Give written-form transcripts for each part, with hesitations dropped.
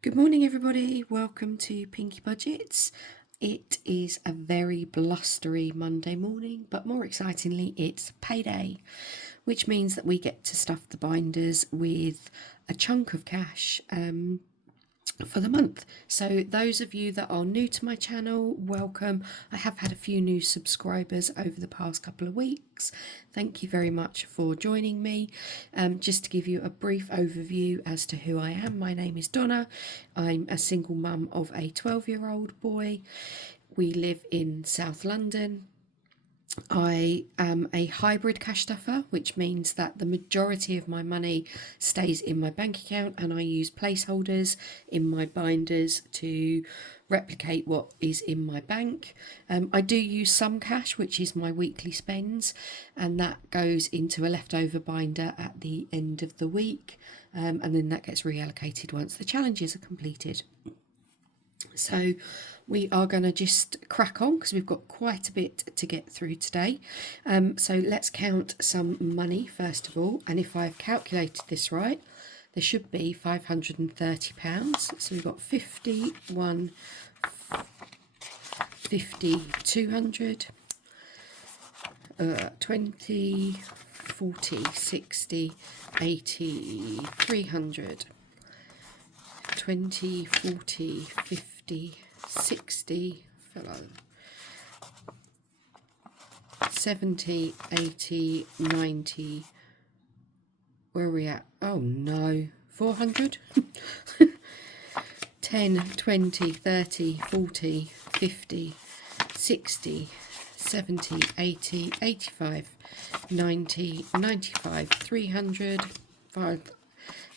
Good morning, everybody. Welcome to Pinky Budgets. It is a very blustery Monday morning, but more excitingly, it's payday, which means that we get to stuff the binders with a chunk of cash for the month. So those of you that are new to my channel, welcome. I have had a few new subscribers over the past couple of weeks. Thank you very much for joining me. Just to give you a brief overview as to who I am, my name is Donna. I'm a single mum of a 12-year-old boy. We live in South London. I am a hybrid cash stuffer, which means that the majority of my money stays in my bank account and I use placeholders in my binders to replicate what is in my bank. I do use some cash, which is my weekly spends, and that goes into a leftover binder at the end of the week, and then that gets reallocated once the challenges are completed. So we are going to just crack on because we've got quite a bit to get through today. So let's count some money first of all. And if I've calculated this right, there should be £530. So we've got 50, 1, 50, 200, 20, 40, 60, 80, 300. 20, 40, 50, 60, 70, 80, 90, where are we at? Oh no, 400? 10, 20, 30, 40, 50, 60, 70, 80, 85, 90, 95, 300, 5,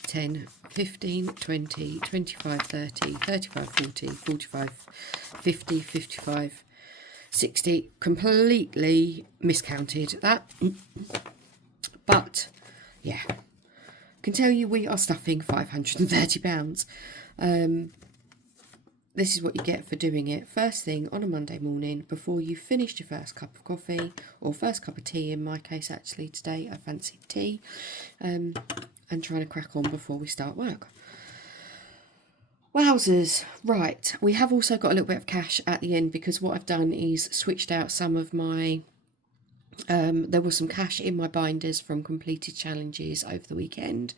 10, 15, 20, 25, 30, 35, 40, 45, 50, 55, 60. Completely miscounted that. But, yeah. I can tell you we are stuffing £530. This is what you get for doing it first thing on a Monday morning before you finished your first cup of coffee, or first cup of tea in my case actually today. I fancied tea, and trying to crack on before we start work. Wowzers. Right, we have also got a little bit of cash at the end because what I've done is switched out some of my there was some cash in my binders from completed challenges over the weekend,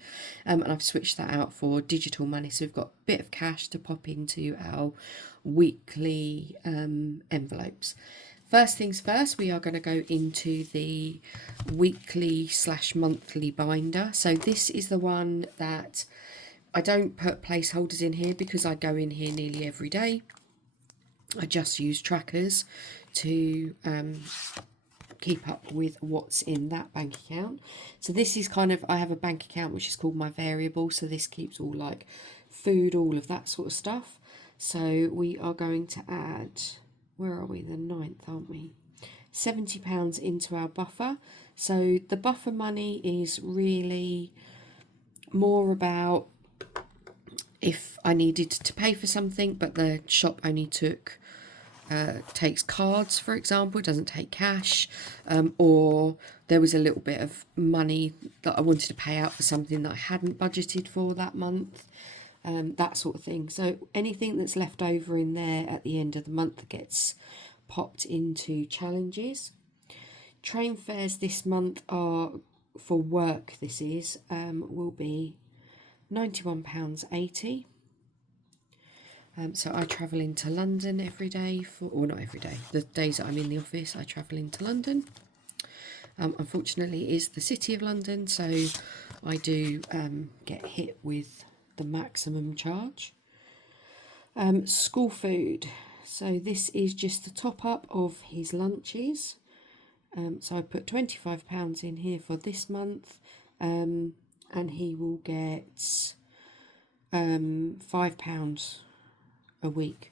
and I've switched that out for digital money, so we've got a bit of cash to pop into our weekly envelopes. First things first, we are going to go into the weekly / monthly binder. So this is the one that I don't put placeholders in here because I go in here nearly every day. I just use trackers to keep up with what's in that bank account. So this is kind of, I have a bank account which is called my variable, so this keeps all like food, all of that sort of stuff. So we are going to add, where are we, the 9th, aren't we, £70 into our buffer. So the buffer money is really more about if I needed to pay for something but the shop only takes cards, for example, it doesn't take cash, or there was a little bit of money that I wanted to pay out for something that I hadn't budgeted for that month, that sort of thing. So anything that's left over in there at the end of the month gets popped into challenges. Train fares this month are, for work this is, will be £91.80. So I travel into London every day, or not every day, the days that I'm in the office I travel into London. Unfortunately it is the City of London, so I do get hit with the maximum charge. School food, so this is just the top up of his lunches. So I put £25 in here for this month, and he will get £5 a week,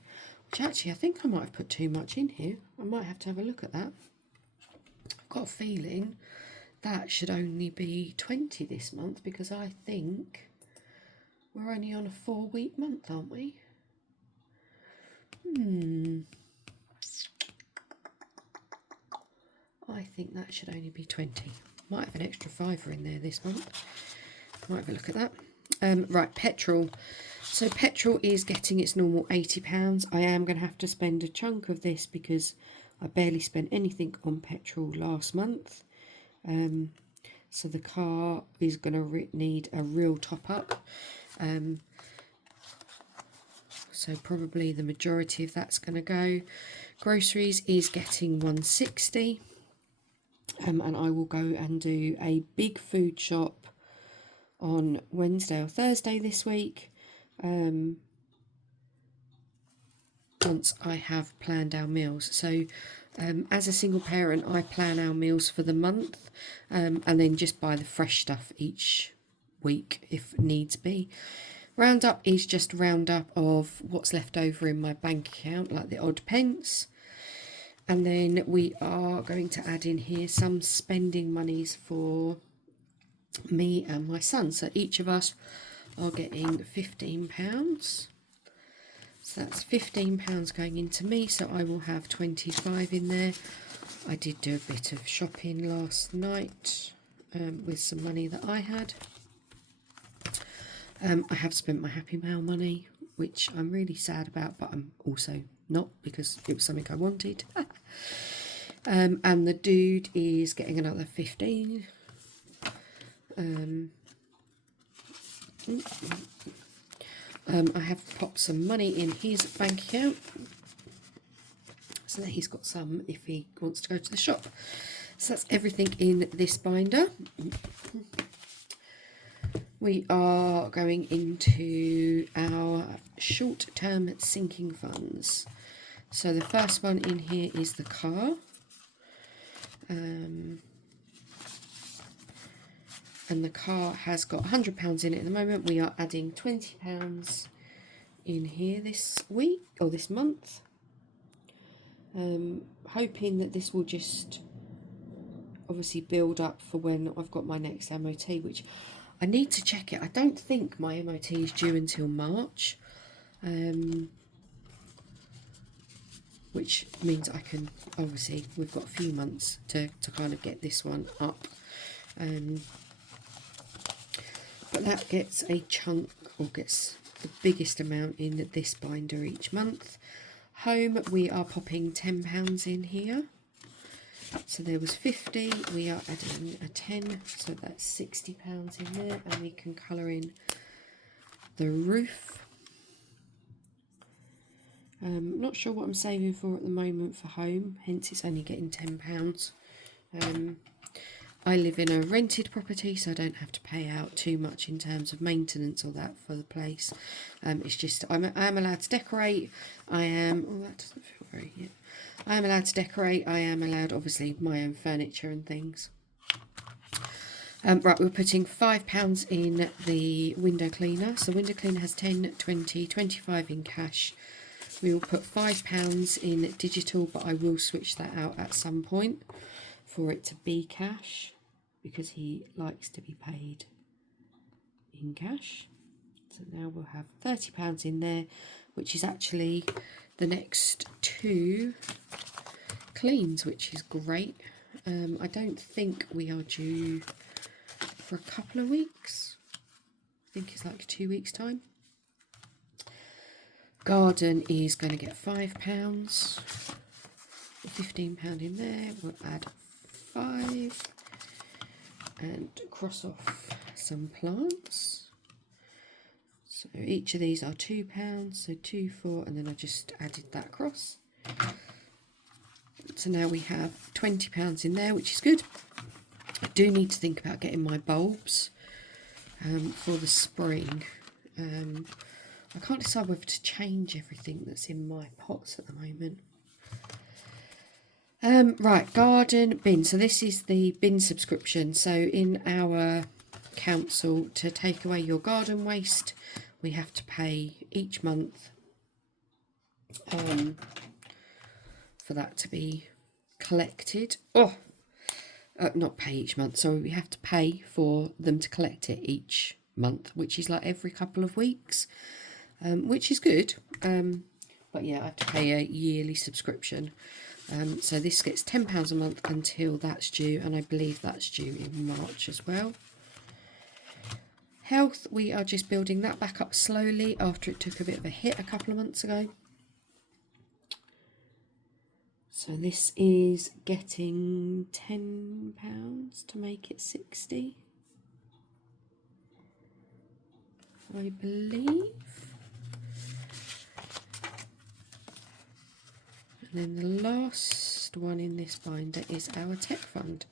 which actually I think I might have put too much in here. I might have to have a look at that. I've got a feeling that should only be 20 this month because I think we're only on a 4-week month, aren't we? I think that should only be 20. Might have an extra £5 in there this month. Might have a look at that. Right, petrol. So petrol is getting its normal £80. I am going to have to spend a chunk of this because I barely spent anything on petrol last month. So the car is going to need a real top up. So probably the majority of that's going to go. Groceries is getting 160. And I will go and do a big food shop on Wednesday or Thursday this week. Once I have planned our meals. So as a single parent, I plan our meals for the month, and then just buy the fresh stuff each week if needs be. Roundup is just roundup of what's left over in my bank account, like the odd pence. And then we are going to add in here some spending monies for me and my son. So each of us are getting £15. So that's £15 going into me, so I will have 25 in there. I did do a bit of shopping last night with some money that I had. I have spent my Happy Mail money, which I'm really sad about, but I'm also not because it was something I wanted. And the dude is getting another 15. I have popped some money in his bank account so that he's got some if he wants to go to the shop. So that's everything in this binder. We are going into our short-term sinking funds. So the first one in here is the car. And the car has got £100 in it at the moment. We are adding £20 in here this week, or this month. Hoping that this will just obviously build up for when I've got my next MOT, which I need to check it. I don't think my MOT is due until March. Which means I can, obviously, we've got a few months to kind of get this one up. But that gets a chunk, or gets the biggest amount in this binder each month. Home, we are popping £10 in here. So there was 50, we are adding a 10, so that's £60 in there, and we can colour in the roof. Not sure what I'm saving for at the moment for home, hence it's only getting £10. I live in a rented property, so I don't have to pay out too much in terms of maintenance or that for the place. It's just I am allowed to decorate. I am. Oh, that doesn't feel very. Yeah. I am allowed to decorate. I am allowed, obviously, my own furniture and things. Right, we're putting £5 in the window cleaner. So window cleaner has 10, 20, 25 in cash. We will put £5 in digital, but I will switch that out at some point for it to be cash, because he likes to be paid in cash. So now we'll have £30 in there, which is actually the next 2 cleans, which is great. I don't think we are due for a couple of weeks. I think it's like 2 weeks' time. Garden is going to get £5. £15 in there. We'll add 5 and cross off some plants. So each of these are £2, so 2, 4, and then I just added that across. So now we have £20 in there, which is good. I do need to think about getting my bulbs for the spring. I can't decide whether to change everything that's in my pots at the moment. Right, garden bin. So this is the bin subscription. So in our council, to take away your garden waste, we have to pay each month for that to be collected. Not pay each month, so we have to pay for them to collect it each month, which is like every couple of weeks, which is good. But yeah, I have to pay a yearly subscription. So this gets £10 a month until that's due, and I believe that's due in March as well. Health, we are just building that back up slowly after it took a bit of a hit a couple of months ago. So this is getting £10 to make it 60, I believe. And then the last one in this binder is our tech fund.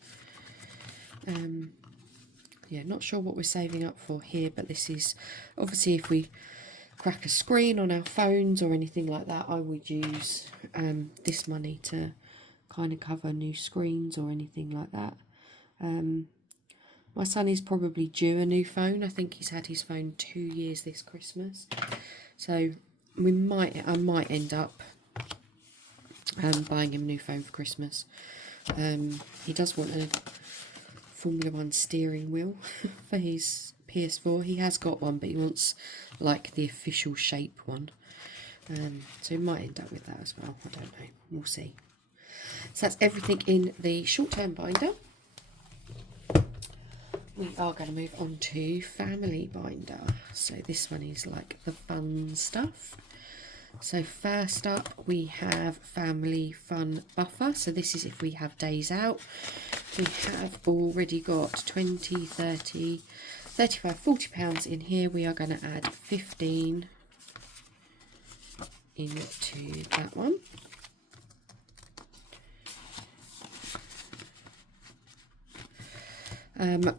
Yeah, not sure what we're saving up for here, but this is obviously if we crack a screen on our phones or anything like that, I would use this money to kind of cover new screens or anything like that. My son is probably due a new phone. I think he's had his phone 2 years this Christmas, so I might end up buying him a new phone for Christmas. He does want a Formula 1 steering wheel for his PS4. He has got one, but he wants like the official shape one. So he might end up with that as well. I don't know. We'll see. So that's everything in the short-term binder. We are going to move on to family binder. So this one is like the fun stuff. So first up we have family fun buffer. So this is if we have days out. We have already got 20, 30, 35, £40 in here. We are going to add 15 into that one.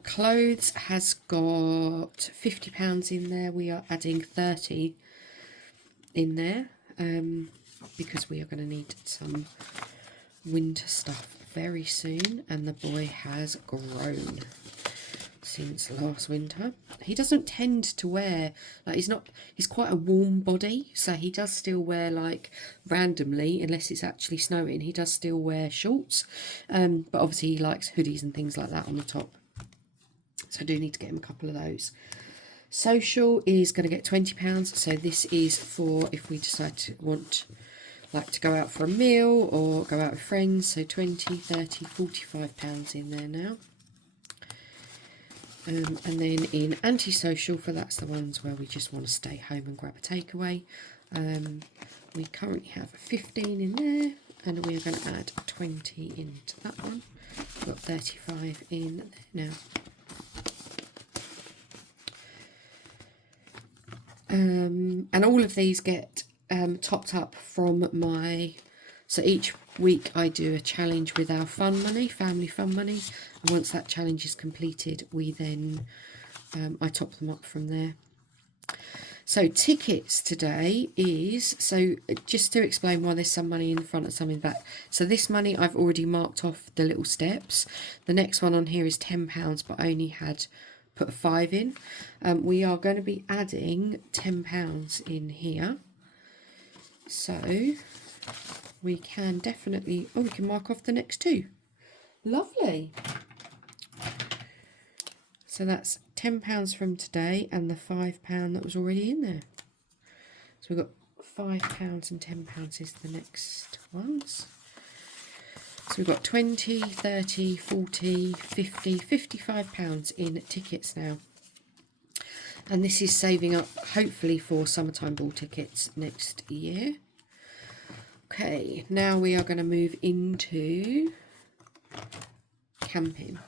Clothes has got £50 in there. We are adding 30 in there because we are going to need some winter stuff very soon, and the boy has grown since last winter. He doesn't tend to wear, like, he's quite a warm body, so he does still wear, like, randomly, unless it's actually snowing, he does still wear shorts, but obviously he likes hoodies and things like that on the top, so I do need to get him a couple of those. Social is going to get £20, so this is for if we decide to like to go out for a meal or go out with friends. So 20, 30, £45 in there now. And then in antisocial, for that's the ones where we just want to stay home and grab a takeaway. We currently have 15 in there, and we are going to add 20 into that one. We've got 35 in there now. And all of these get topped up from my, so each week I do a challenge with our fun money, family fun money, and once that challenge is completed, we then I top them up from there. So tickets today is, so just to explain why there's some money in the front and some in the back. So this money I've already marked off the little steps. The next one on here is £10, but I only had put a 5 in. We are going to be adding £10 in here, so we can definitely, we can mark off the next two. Lovely. So that's £10 from today and the £5 that was already in there. So we've got £5 and £10 is the next ones. So we've got 20, 30, 40, 50, £55 in tickets now. And this is saving up, hopefully, for summertime ball tickets next year. Okay, now we are going to move into camping.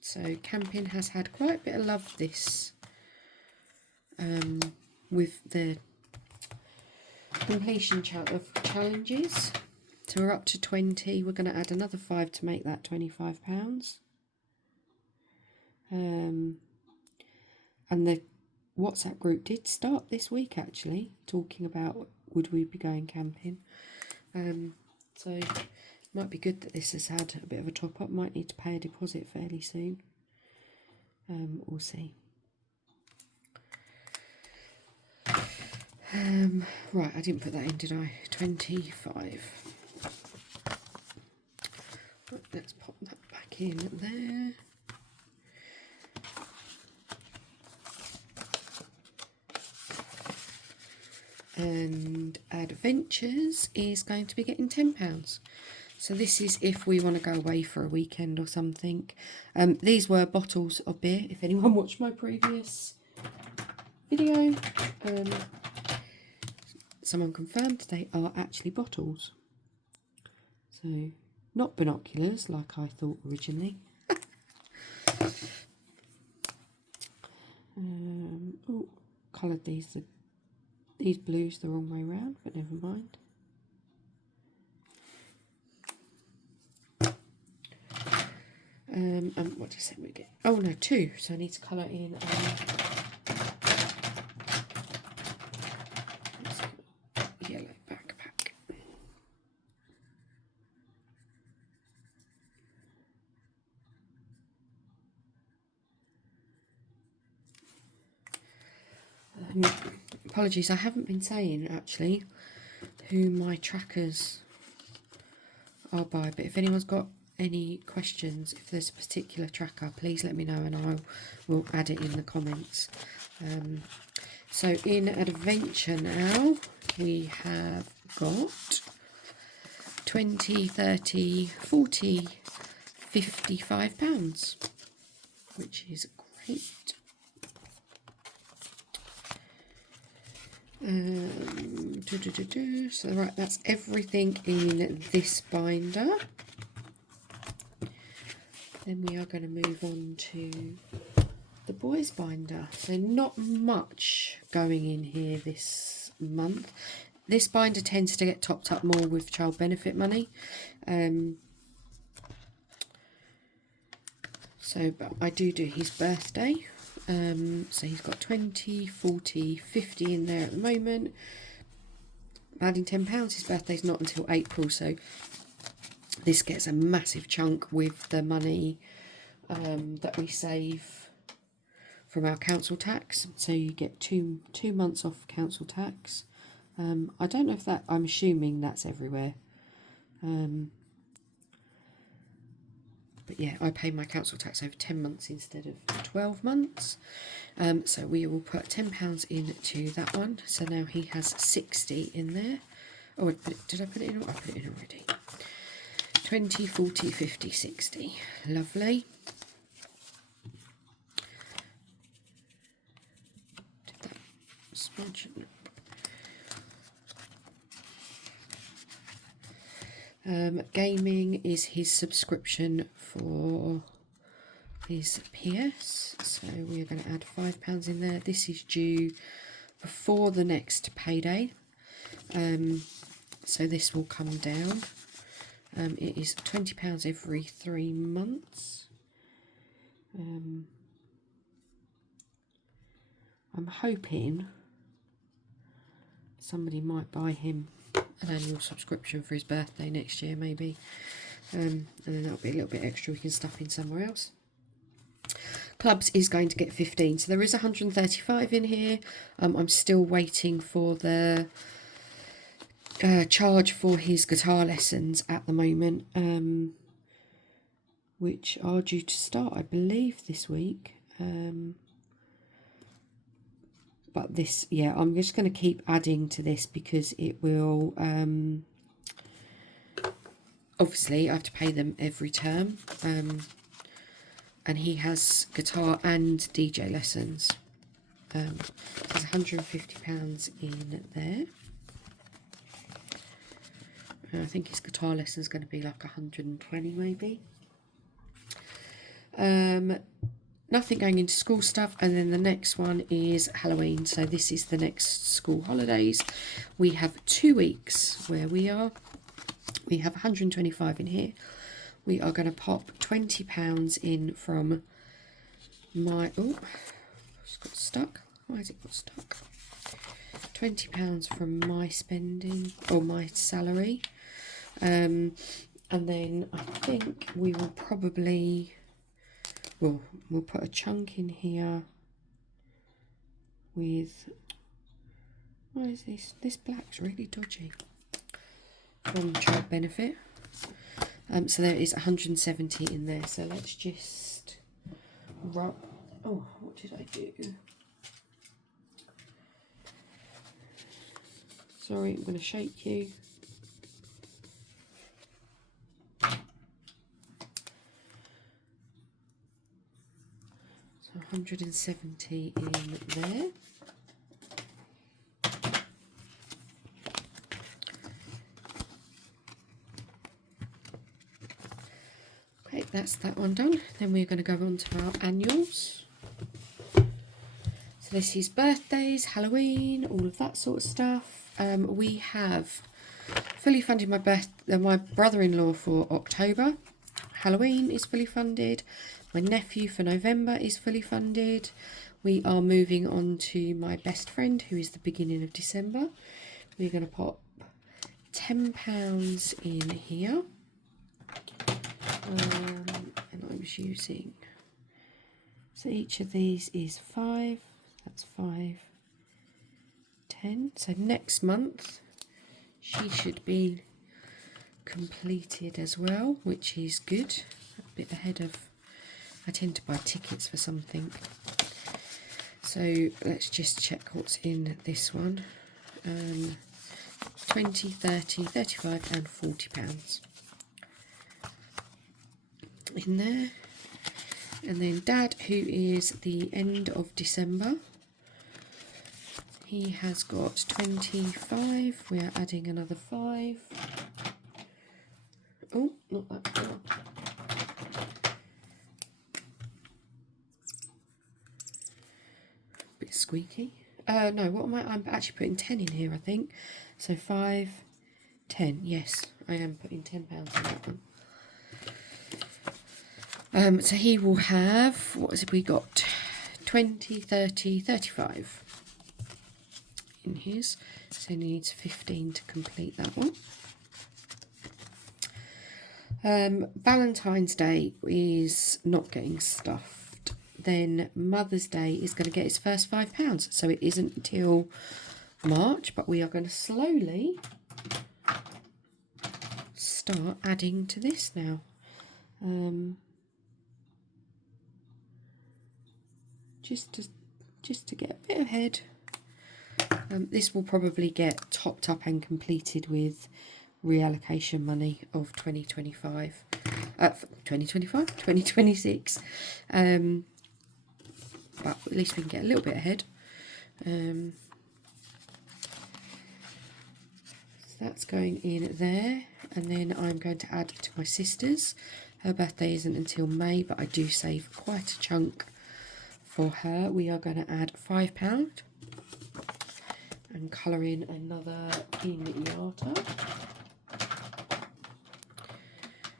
So camping has had quite a bit of love this, with the completion of challenges. So we're up to 20. We're going to add another 5 to make that £25. And the WhatsApp group did start this week, actually, talking about would we be going camping. So it might be good that this has had a bit of a top up. Might need to pay a deposit fairly soon. We'll see. Right, I didn't put that in, did I? 25. Let's pop that back in there. And adventures is going to be getting £10. So this is if we want to go away for a weekend or something. These were bottles of beer, if anyone watched my previous video. Someone confirmed they are actually bottles. So, not binoculars like I thought originally. Oh, coloured these blues the wrong way round, but never mind. And what did I say we get? Oh no, 2. So I need to colour in yellow backpack. Apologies, I haven't been saying actually who my trackers are by, but if anyone's got any questions, if there's a particular tracker, please let me know and I will add it in the comments. So in adventure now, we have got 20, 30, 40, 55 pounds, which is great. So right, that's everything in this binder. Then we are going to move on to the boys binder. So not much going in here this month. This binder tends to get topped up more with child benefit money. But I do his birthday. So he's got 20, 40, 50 in there at the moment. Adding £10, his birthday's not until April, so this gets a massive chunk with the money that we save from our council tax. So you get two months off council tax. I don't know if that, I'm assuming that's everywhere. But yeah, I pay my council tax over 10 months instead of 12 months. So we will put £10 into that one. So now he has 60 in there. Oh, did I put it in? I put it in already. 20, 40, 50, 60. Lovely. Did that smudge? Gaming is his subscription for his PS, so we are going to add £5 in there. This is due before the next payday, so this will come down. It is £20 every 3 months. I'm hoping somebody might buy him an annual subscription for his birthday next year, maybe, and then that'll be a little bit extra we can stuff in somewhere else. Clubs is going to get 15, so there is 135 in here. I'm still waiting for the charge for his guitar lessons at the moment, which are due to start, I believe, this week. But this, yeah, I'm just going to keep adding to this because it will, obviously I have to pay them every term, and he has guitar and DJ lessons. There's £150 in there. And I think his guitar lesson is going to be like 120 maybe. Nothing going into school stuff, and then the next one is Halloween. So this is the next school holidays. We have 2 weeks where we have 125 in here. We are going to pop £20 in from my, oh, it's got stuck. Why has it got stuck? £20 from my spending, or my salary, and then I think we will probably, we'll put a chunk in here with, what is this? This black's really dodgy. From child benefit. So there is 170 in there. So let's just rub. Oh, what did I do? Sorry, I'm going to shake you. So 170 in there. that's that one done. Then we're going to go on to our annuals. So this is birthdays, Halloween, all of that sort of stuff. We have fully funded my brother-in-law for October. Halloween is fully funded. My nephew for November is fully funded. We are moving on to my best friend, who is the beginning of December. We're going to pop £10 in here. And I was using, so each of these is 5, that's 5, 10. So next month she should be completed as well, which is good. A bit ahead of, I tend to buy tickets for something. So let's just check what's in this one. 20, 30, 35 and £40 in there. And then Dad, who is the end of December, he has got 25. We are adding another 5. Oh, not that far. Bit squeaky. No, what am I? I'm actually putting 10 in here, I think. So 5, 10. Yes, I am putting £10 in that one. So he will have, what has we got? 20, 30, 35 in his. So he needs 15 to complete that one. Valentine's Day is not getting stuffed. Then Mother's Day is going to get its first £5. So it isn't until March, but we are going to slowly start adding to this now. Just to get a bit ahead. This will probably get topped up and completed with reallocation money of 2025. 2026. But at least we can get a little bit ahead. So that's going in there. And then I'm going to add to my sister's. Her birthday isn't until May, but I do save quite a chunk for her. We are going to add £5 and colour in another pinata.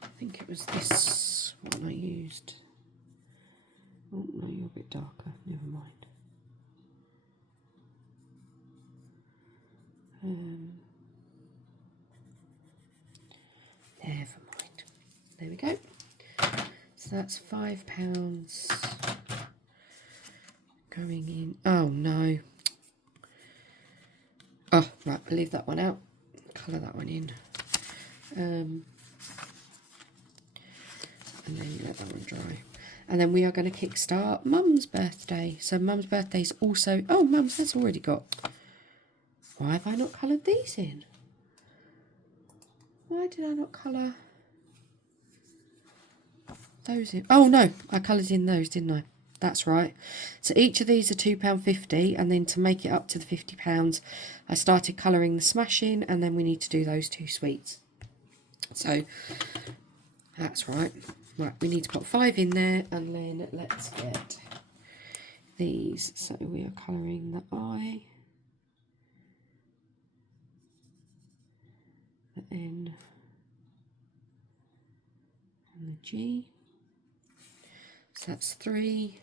I think it was this one I used. Oh no, you're a bit darker, never mind. Never mind. There we go. So that's £5 going in. Oh no. Oh, right, I'll leave that one out. Colour that one in. And then let that one dry. And then we are going to kickstart Mum's birthday. So Mum's birthday is also... Oh, Mum's has already got... Why have I not coloured these in? Why did I not colour those in? Oh, no, I coloured in those, didn't I? That's right. So each of these are £2.50, and then to make it up to the £50, I started colouring the smash in, and then we need to do those 2 sweets. So that's right. Right, we need to put 5 in there, and then let's get these. So we are colouring the I, the N, and the G. So that's 3.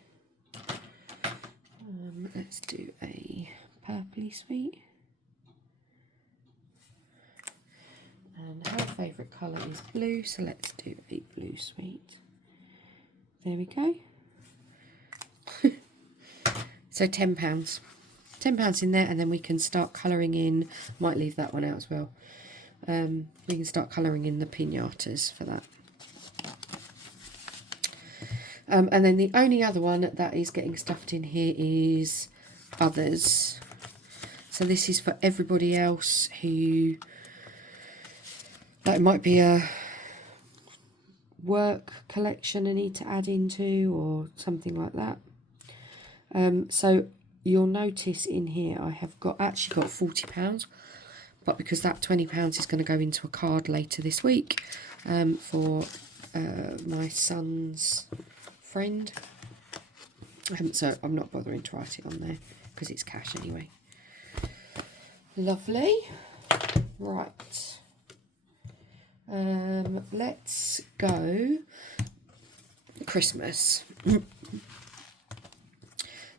Let's do a purpley sweet. And her favourite colour is blue, so let's do a blue sweet. There we go. So £10. £10 in there, and then we can start colouring in. Might leave that one out as well. We can start colouring in the pinatas for that. And then the only other one that is getting stuffed in here is others. So this is for everybody else who... That might be a work collection I need to add into or something like that. So you'll notice in here I have actually got £40, but because that £20 is going to go into a card later this week for my son's friend. So I'm not bothering to write it on there because it's cash anyway. Lovely. Right. Let's go Christmas.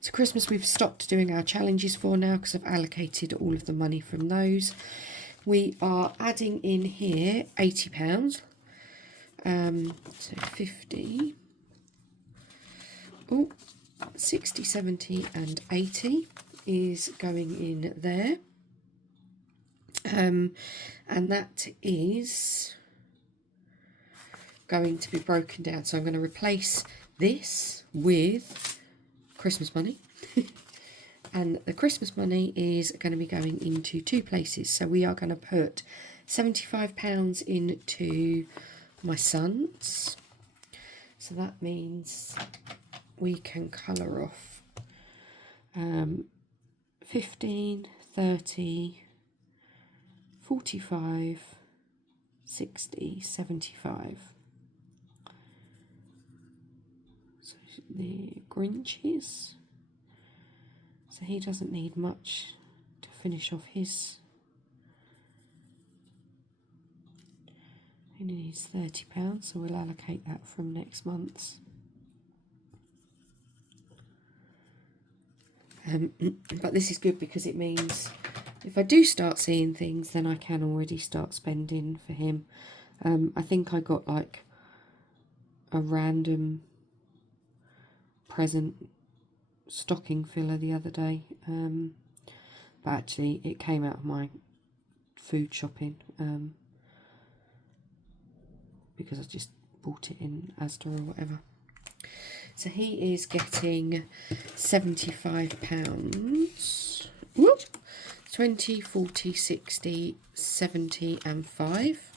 So Christmas we've stopped doing our challenges for now because I've allocated all of the money from those. We are adding in here £80. So 50. Oh, 60, 70 and 80 is going in there. And that is going to be broken down. So I'm going to replace this with Christmas money. And the Christmas money is going to be going into two places. So we are going to put £75 into my son's. So that means we can colour off 15, 30, 45, 60, 75. So the Grinches. So he doesn't need much to finish off his. He needs £30, so we'll allocate that from next month's. But this is good because it means if I do start seeing things, then I can already start spending for him. I think I got like a random present stocking filler the other day, but actually it came out of my food shopping because I just bought it in Asda or whatever. So he is getting £75. Whoop. 20, 40, 60, 70 and 5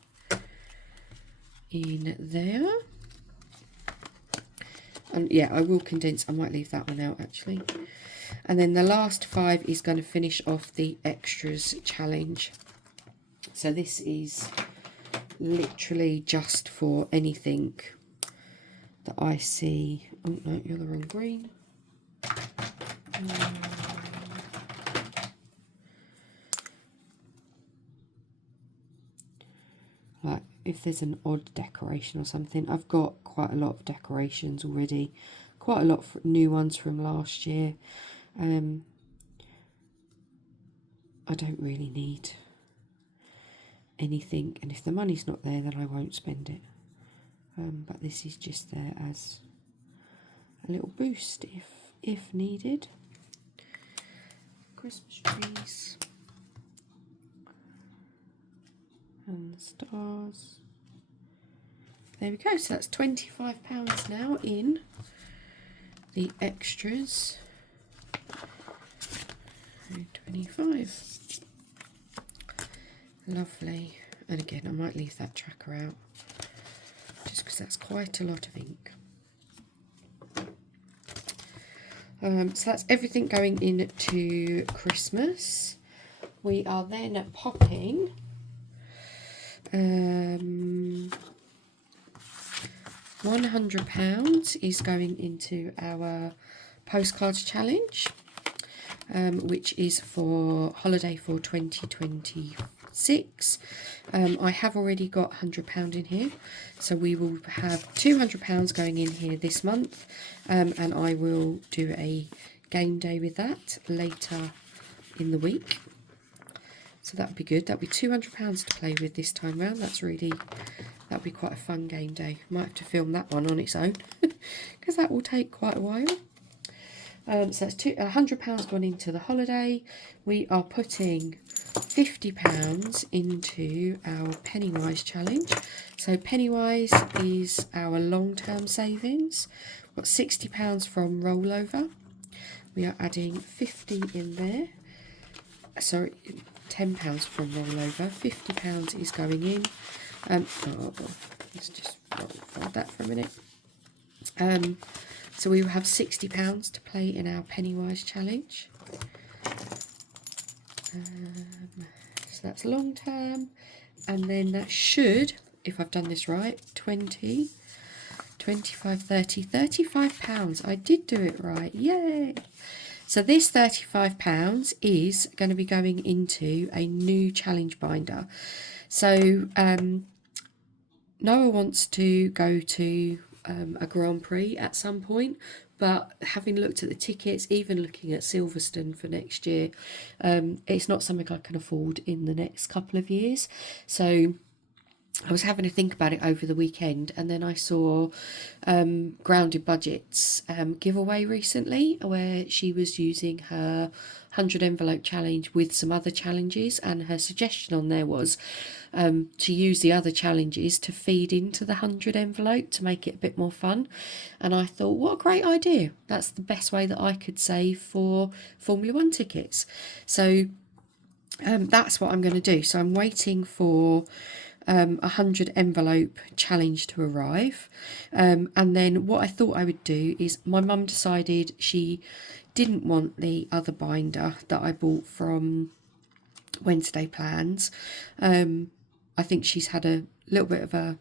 in there. And yeah, I will condense. I might leave that one out actually. And then the last 5 is going to finish off the extras challenge. So this is literally just for anything that I see. Oh no, you're the wrong green. Like if there's an odd decoration or something. I've got quite a lot of decorations already, quite a lot of new ones from last year. I don't really need anything, and if the money's not there then I won't spend it. But this is just there as a little boost if needed. Christmas trees and the stars. There we go. So that's £25 now in the extras. 25. Lovely. And again, I might leave that tracker out just because that's quite a lot of ink. So that's everything going into Christmas. We are then popping £100 is going into our postcards challenge, which is for holiday for 2026. I have already got £100 in here, so we will have £200 going in here this month, and I will do a game day with that later in the week. So that'd be good. That'd be £200 to play with this time round. That'd be quite a fun game day. Might have to film that one on its own because that will take quite a while. So that's £100 gone into the holiday. We are putting £50 into our Pennywise challenge. So Pennywise is our long-term savings. We've got £60 from rollover. We are adding 50 in there. Sorry, £10 from rollover. £50 is going in. Let's just fold that for a minute. So we will have £60 to play in our Pennywise challenge. So that's long term, and then that should, if I've done this right, 20, 25, 30, £35. I did do it right. Yay! So this £35 is going to be going into a new challenge binder. So Noah wants to go to a Grand Prix at some point, but having looked at the tickets, even looking at Silverstone for next year, it's not something I can afford in the next couple of years. So I was having to think about it over the weekend, and then I saw Grounded Budget's giveaway recently where she was using her 100 envelope challenge with some other challenges, and her suggestion on there was to use the other challenges to feed into the 100 envelope to make it a bit more fun. And I thought, what a great idea. That's the best way that I could save for Formula One tickets. So that's what I'm going to do. So I'm waiting for 100 envelope challenge to arrive, and then what I thought I would do is, my mum decided she didn't want the other binder that I bought from Wednesday Plans. I think she's had a little bit of a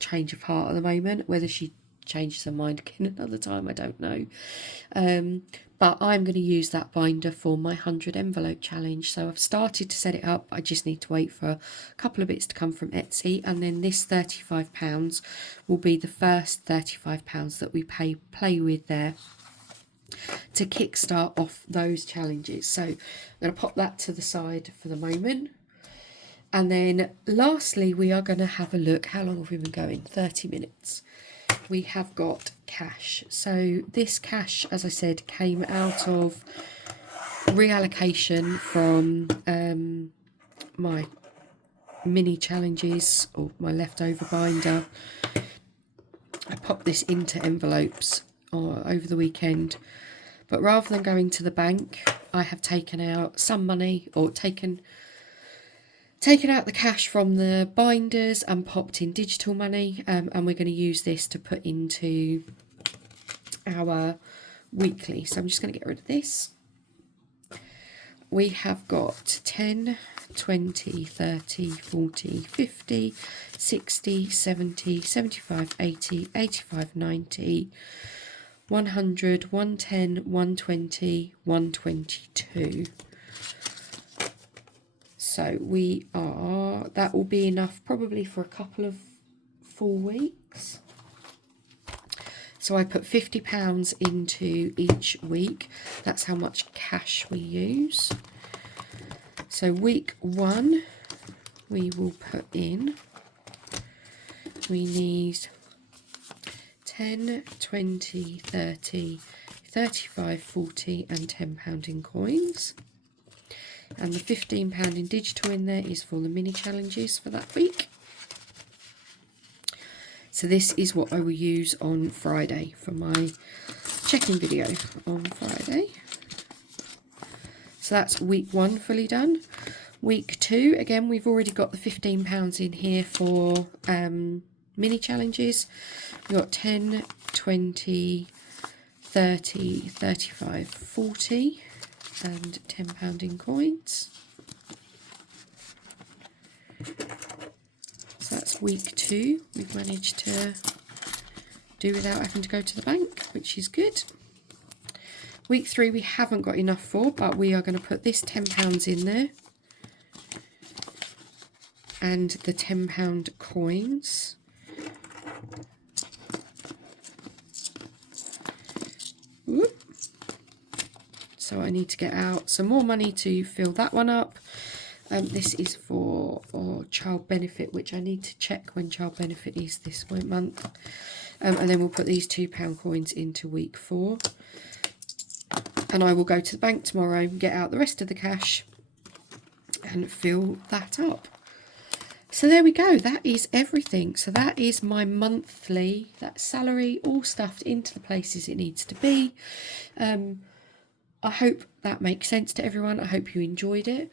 change of heart at the moment. Whether she changes her mind again another time, I don't know. But I'm going to use that binder for my 100 envelope challenge. So I've started to set it up. I just need to wait for a couple of bits to come from Etsy. And then this £35 will be the first £35 that we play with there to kickstart off those challenges. So I'm going to pop that to the side for the moment. And then lastly, we are going to have a look. How long have we been going? 30 minutes. We have got cash. So this cash, as I said, came out of reallocation from my mini challenges, or my leftover binder. I popped this into envelopes over the weekend, but rather than going to the bank, I have taken out some money, or taken out the cash from the binders and popped in digital money, and we're going to use this to put into our weekly. So I'm just going to get rid of this. We have got 10, 20, 30, 40, 50, 60, 70, 75, 80, 85, 90, 100, 110, 120, 122. So that will be enough probably for a couple of full weeks. So I put £50 into each week. That's how much cash we use. So week 1, we will put in, we need 10, 20, 30, 35, 40 and £10 in coins. And the £15 in digital in there is for the mini challenges for that week. So this is what I will use on Friday for my check-in video on Friday. So that's week 1 fully done. Week 2, again, we've already got the £15 in here for mini challenges. We've got 10, 20, 30, 35, 40 and £10 in coins. So that's week 2. We've managed to do without having to go to the bank, which is good. Week 3 we haven't got enough for, but we are going to put this £10 in there and the £10 coins. Whoop. So I need to get out some more money to fill that one up. This is for child benefit, which I need to check when child benefit is this month. And then we'll put these £2 coins into week 4. And I will go to the bank tomorrow, get out the rest of the cash and fill that up. So there we go, that is everything. So that is my monthly, that salary all stuffed into the places it needs to be. I hope that makes sense to everyone. I hope you enjoyed it.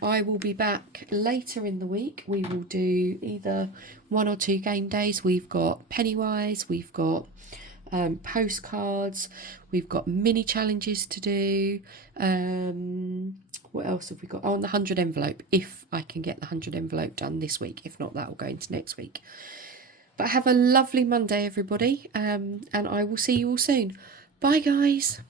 I will be back later in the week. We will do either 1 or 2 game days. We've got Pennywise, we've got postcards, we've got mini challenges to do. What else have we got? Oh, and the 100 envelope, if I can get the 100 envelope done this week. If not, that will go into next week. But have a lovely Monday, everybody, and I will see you all soon. Bye, guys.